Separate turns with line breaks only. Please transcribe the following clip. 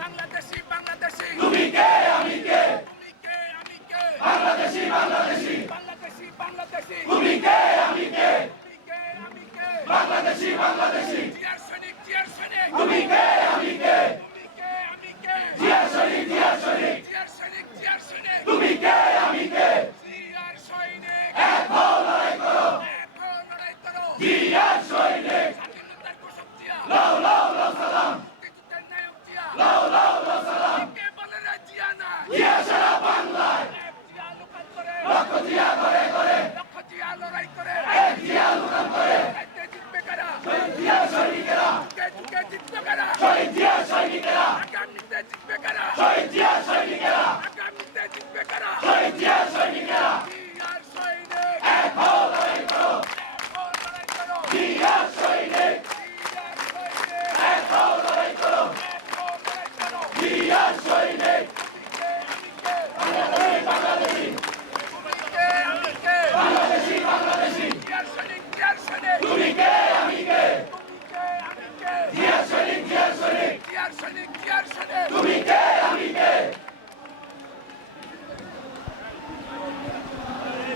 বাংলাদেশি বাংলাদেশি। তুমি কে? আমি কে? তুমি কে? আমি কে? বাংলাদেশি বাংলাদেশি। আমি কে? তুমি কে? আমি কে? বাংলাদেশি বাংলাদেশি। জিয়ার আমি কে? তুমি কে? আমি কে? জিয়ার সৈনিক জিয়ার সৈনিক। জিয়ার আমি কে? জিয়ার সৈনিক। এক শহীদ জিয়া সৈনিকেরা